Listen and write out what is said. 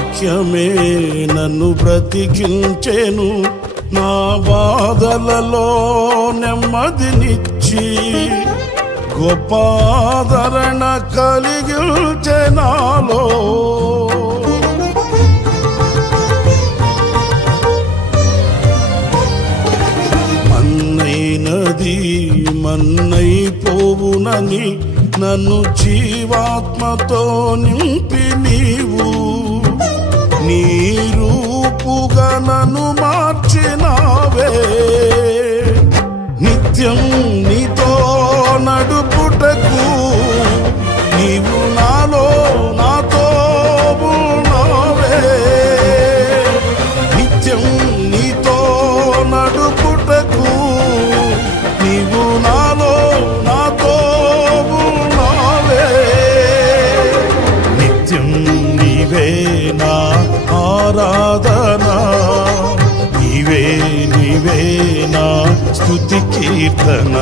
వాక్యమే నన్ను బ్రతికించెను, నా బాధలలో నెమ్మదినిచ్చి గొప్ప ఆదరణ కలిగించె నాలో. మన్నైనది మన్నైపోవునని నన్ను జీవాత్మతో నింపి నీవు నీ రూపుగా నన్ను మార్చినావే. నిత్యం నీతో నడుపుటకు నీవు నాలో నాతో ఉన్నావే. నిత్యం నీతో నడుపుటకు నీవు నాలో నాతో ఉన్నావే. నిత్యం నీవే నా ఆరాధన, నీవే నీవే నా స్తుతి కీర్తన.